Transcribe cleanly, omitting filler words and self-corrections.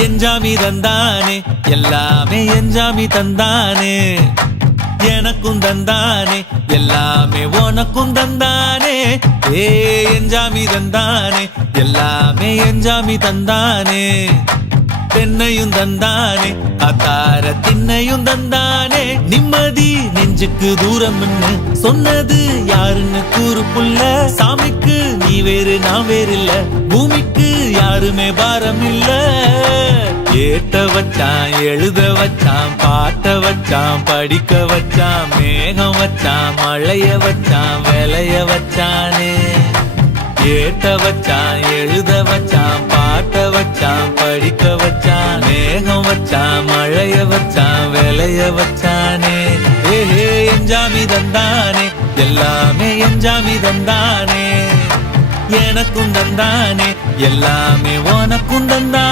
எஞ்சாமி தந்தானே எல்லாமே எஞ்சாமி தந்தானே எனக்கும் தந்தானே எல்லாமே உனக்கும் தந்தானே ஏ எஞ்சாமி தந்தானே எல்லாமே எஞ்சாமி தந்தானே தென்னையும் தந்தானே அத்தார திண்ணையும் தந்தானே நிம்மதி நெஞ்சுக்கு தூரம்னு சொன்னது யாருன்னு கூறு புள்ள சாமிக்கு நீ வேறு நான் வேறு இல்ல பூமிக்கு யாருமே பாரம் இல்ல ஏத்த வச்சான் எழுத வச்சான் பாட்ட வச்சான் படிக்க வச்சான் மேகம் வச்சான் மழைய வச்சான் விளைய வச்சானே ஏத்த வச்சான் எழுத வச்சான் பாட்ட வச்சான் படிக்க வச்சான் மேகம் வச்சான் மழைய வச்சான் விளைய வச்சானே ஏஹே எஞ்சாமி தந்தானே எல்லாமே எஞ்சாமி தந்தானே எனக்கும் தந்தானே எல்லாமே உனக்கும் தந்தானே